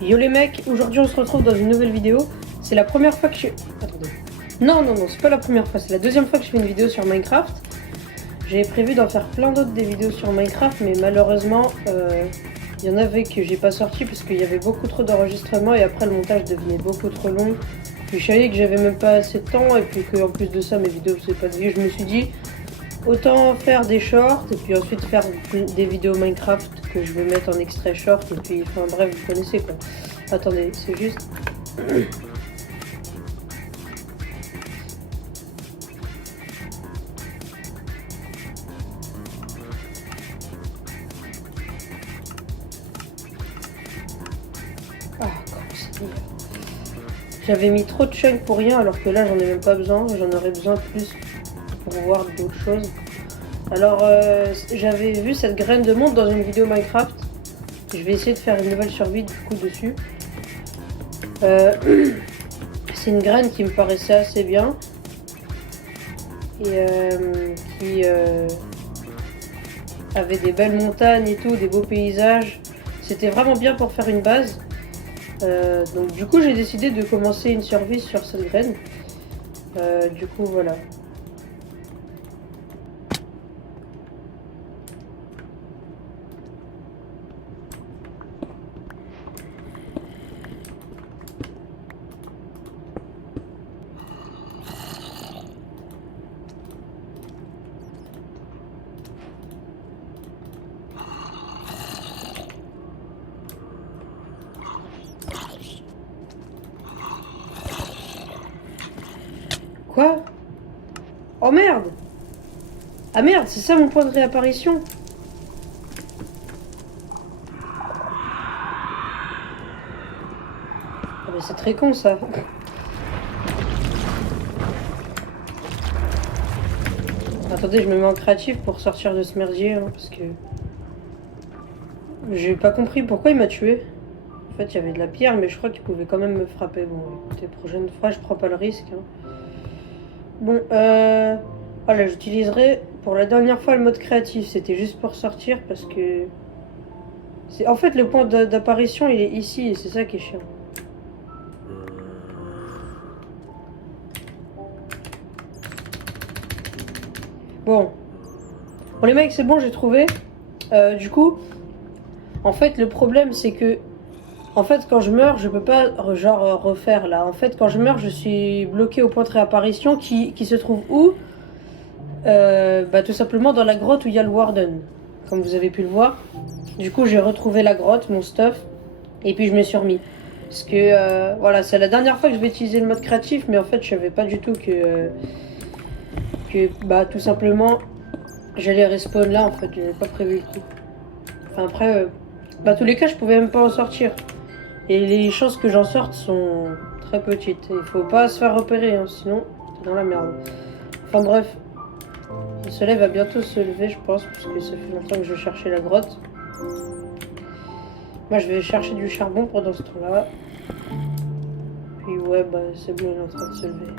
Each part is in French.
Yo les mecs, aujourd'hui on se retrouve dans une nouvelle vidéo. C'est la première fois que je... Attendez. Non, c'est pas la première fois, c'est la deuxième fois que je fais une vidéo sur Minecraft. J'avais prévu d'en faire plein d'autres des vidéos sur Minecraft, mais malheureusement, il y en avait que j'ai pas sorti parce qu'il y avait beaucoup trop d'enregistrements et après le montage devenait beaucoup trop long. Puis je savais que j'avais même pas assez de temps et puis qu'en plus de ça mes vidéos faisaient pas de vues. Je me suis dit, autant faire des shorts et puis ensuite faire des vidéos Minecraft que je vais mettre en extrait short et puis enfin bref vous connaissez quoi. Attendez, c'est juste... Ah, comment c'est bien. J'avais mis trop de chunks pour rien alors que là j'en ai même pas besoin, j'en aurais besoin plus pour voir d'autres choses. Alors j'avais vu cette graine de monde dans une vidéo Minecraft. Je vais essayer de faire une nouvelle survie du coup dessus. C'est une graine qui me paraissait assez bien. Et qui avait des belles montagnes et tout, des beaux paysages. C'était vraiment bien pour faire une base. Donc du coup j'ai décidé de commencer une survie sur cette graine. Du coup voilà. Quoi? Oh merde! Ah merde, c'est ça mon point de réapparition? Ah mais c'est très con ça. Attendez, je me mets en créatif pour sortir de ce merdier hein, parce que... J'ai pas compris pourquoi il m'a tué. En fait, il y avait de la pierre, mais je crois qu'il pouvait quand même me frapper. Bon, écoutez, prochaine fois, je prends pas le risque. Hein. Bon, voilà, j'utiliserai pour la dernière fois le mode créatif. C'était juste pour sortir parce que... En fait, le point d'apparition, il est ici et c'est ça qui est chiant. Bon. Bon, les mecs, c'est bon, j'ai trouvé. Du coup, en fait, le problème, c'est que... En fait, quand je meurs, je peux pas genre refaire là. En fait, quand je meurs, je suis bloqué au point de réapparition qui se trouve où bah, tout simplement dans la grotte où il y a le Warden, comme vous avez pu le voir. Du coup, j'ai retrouvé la grotte, mon stuff, et puis je me suis remis. Parce que voilà, c'est la dernière fois que je vais utiliser le mode créatif, mais en fait, je savais pas du tout que bah, tout simplement, j'allais respawn là. En fait, j'avais pas prévu le coup. Enfin, après, bah, tous les cas, je pouvais même pas en sortir. Et les chances que j'en sorte sont très petites. Il faut pas se faire repérer, hein, sinon t'es dans la merde. Enfin bref, le soleil va bientôt se lever, je pense, parce que ça fait longtemps que je cherchais la grotte. Moi, je vais chercher du charbon pendant ce temps-là. Puis ouais, bah c'est bon, il est en train de se lever.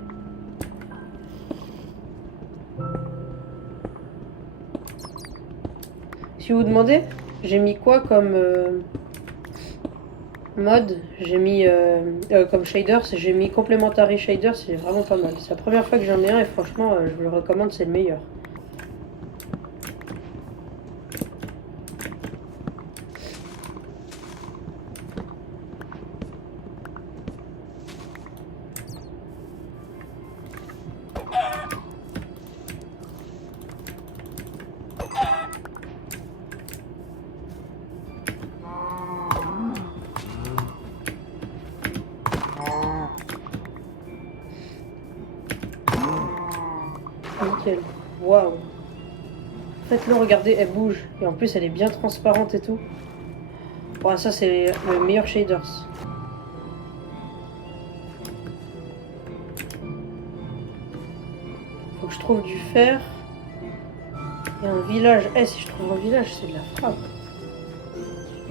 Si vous vous demandez, j'ai mis quoi comme... mode, j'ai mis comme shaders, j'ai mis Complementary Shaders, c'est vraiment pas mal. C'est la première fois que j'en ai un et franchement, je vous le recommande, c'est le meilleur. Nickel. Waouh. Faites-le, regardez, elle bouge. Et en plus, elle est bien transparente et tout. Bon, ça, c'est le meilleur shaders. Faut que je trouve du fer. Il y a un village. Eh, si je trouve un village, c'est de la frappe.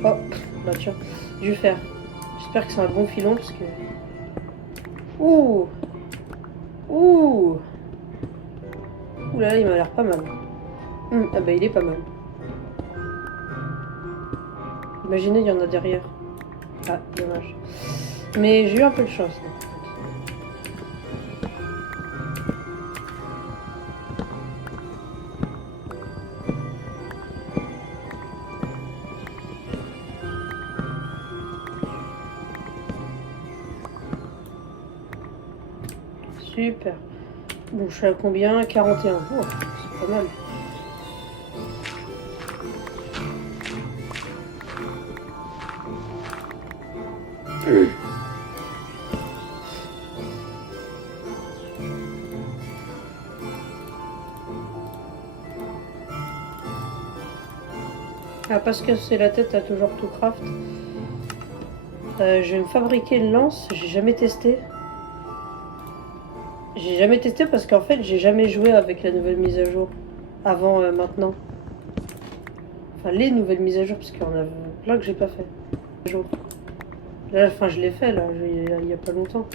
Oh, bah tiens, du fer. J'espère que c'est un bon filon parce que... Ouh. Ouh. Ouh là là, il m'a l'air pas mal. Ah bah il est pas mal. Imaginez, il y en a derrière. Ah, dommage. Mais j'ai eu un peu de chance. Super. Bon, je suis à combien? 41. Oh, c'est pas mal. Ah, parce que c'est la tête à toujours tout craft. Je vais me fabriquer une lance, j'ai jamais testé. J'ai jamais testé parce qu'en fait j'ai jamais joué avec la nouvelle mise à jour. Avant maintenant. Enfin les nouvelles mises à jour parce qu'il y en a plein que j'ai pas fait. Là, enfin je l'ai fait là, il y a pas longtemps.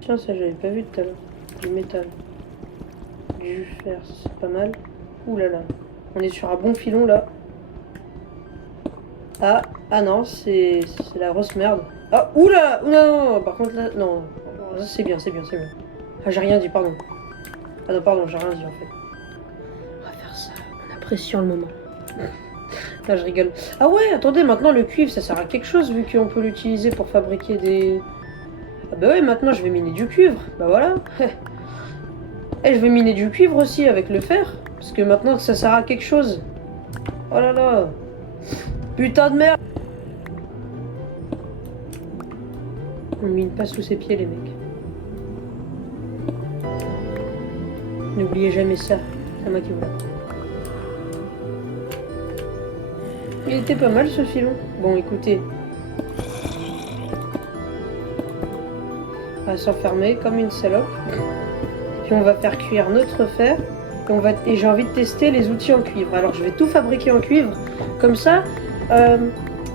Tiens ça j'avais pas vu tout à l'heure. Du métal. Du fer, c'est pas mal. Ouh là là. On est sur un bon filon là. Ah non, c'est la grosse merde. Ah, oula, non, par contre là, non, c'est bien. Ah, j'ai rien dit, pardon. Ah non, pardon, j'ai rien dit en fait. On va faire ça, on apprécie le moment. Là, je rigole. Ah ouais, attendez, maintenant le cuivre, ça sert à quelque chose vu qu'on peut l'utiliser pour fabriquer des... Ah bah ouais, maintenant je vais miner du cuivre, bah voilà. Et je vais miner du cuivre aussi avec le fer, parce que maintenant ça sert à quelque chose. Oh là là. Putain de merde. On mine pas sous ses pieds les mecs. N'oubliez jamais ça, c'est moi qui vous l'apprends. Il était pas mal ce filon. Bon écoutez. On va s'enfermer comme une salope. Puis on va faire cuire notre fer. Et j'ai envie de tester les outils en cuivre. Alors je vais tout fabriquer en cuivre. Comme ça,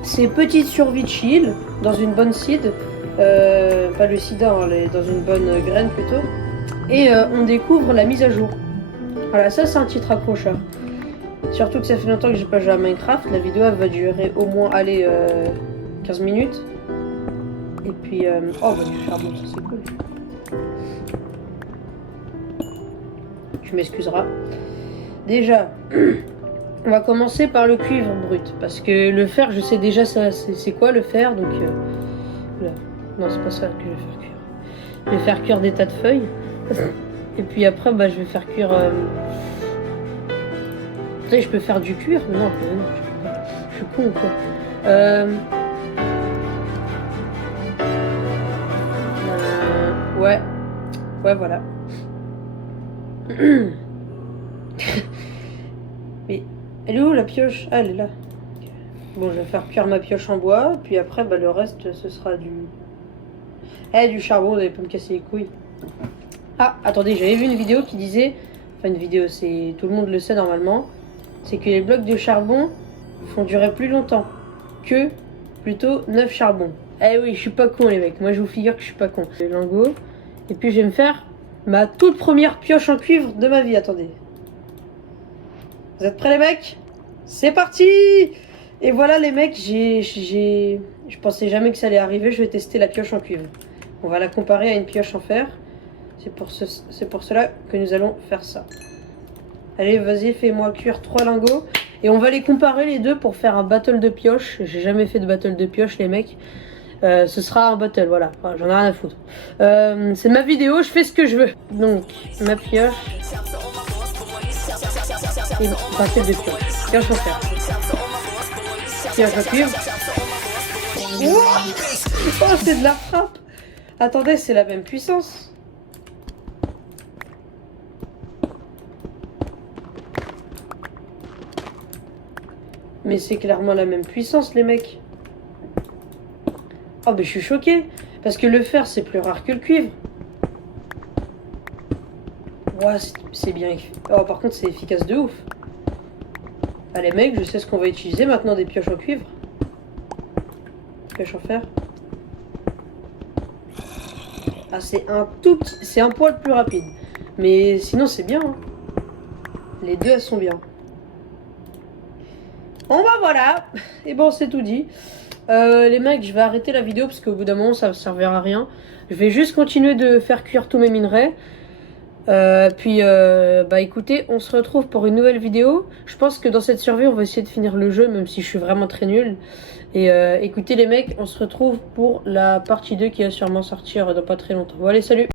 c'est petite survie de shield dans une bonne seed. Pas le sida, hein, dans une bonne graine plutôt. Et on découvre la mise à jour. Voilà, ça c'est un titre accrocheur. Surtout que ça fait longtemps que j'ai pas joué à Minecraft. La vidéo elle va durer au moins 15 minutes. Et puis... oh bah du charbon, ça c'est cool. Tu m'excuseras. Déjà, on va commencer par le cuivre brut. Parce que le fer, je sais déjà ça, c'est quoi le fer. Donc... Là. Non, c'est pas ça que je vais faire cuire. Je vais faire cuire des tas de feuilles. Et puis après, bah, je vais faire cuire... je peux faire du cuir? Non, je suis con ou quoi? Ouais. Ouais, voilà. Mais elle est où la pioche? Ah, elle est là. Bon, je vais faire cuire ma pioche en bois. Puis après, bah, le reste, ce sera du... du charbon, vous n'allez pas me casser les couilles. Ah, attendez, j'avais vu une vidéo qui disait... Enfin, une vidéo, c'est... Tout le monde le sait normalement. C'est que les blocs de charbon font durer plus longtemps que plutôt 9 charbons. Eh oui, je suis pas con les mecs, moi je vous figure que je suis pas con. Les lingots, et puis je vais me faire ma toute première pioche en cuivre de ma vie, attendez. Vous êtes prêts les mecs? C'est parti! Et voilà les mecs, je pensais jamais que ça allait arriver, je vais tester la pioche en cuivre. On va la comparer à une pioche en fer. C'est pour cela que nous allons faire ça. Allez, vas-y, fais-moi cuire 3 lingots. Et on va les comparer les deux pour faire un battle de pioche. J'ai jamais fait de battle de pioche, les mecs. Ce sera un battle, voilà. Enfin, j'en ai rien à foutre. C'est ma vidéo, je fais ce que je veux. Donc, ma pioche. Et battle de pioche. Pioche en fer. Pioche en cuivre. Oh, c'est de la frappe. Attendez, c'est la même puissance. Mais c'est clairement la même puissance, les mecs. Oh, mais je suis choquée. Parce que le fer, c'est plus rare que le cuivre. Ouais, c'est bien. Oh, par contre, c'est efficace de ouf. Allez, mecs, je sais ce qu'on va utiliser maintenant, des pioches en cuivre. Pioche en fer. Ah, c'est un tout petit... C'est un poil plus rapide. Mais sinon, c'est bien. Hein. Les deux, elles sont bien. Bon bah voilà, et bon c'est tout dit. Les mecs, je vais arrêter la vidéo parce qu'au bout d'un moment ça ne servira à rien. Je vais juste continuer de faire cuire tous mes minerais. Bah écoutez, on se retrouve pour une nouvelle vidéo. Je pense que dans cette survie, on va essayer de finir le jeu, même si je suis vraiment très nul. Et écoutez les mecs, on se retrouve pour la partie 2 qui va sûrement sortir dans pas très longtemps. Bon allez, salut!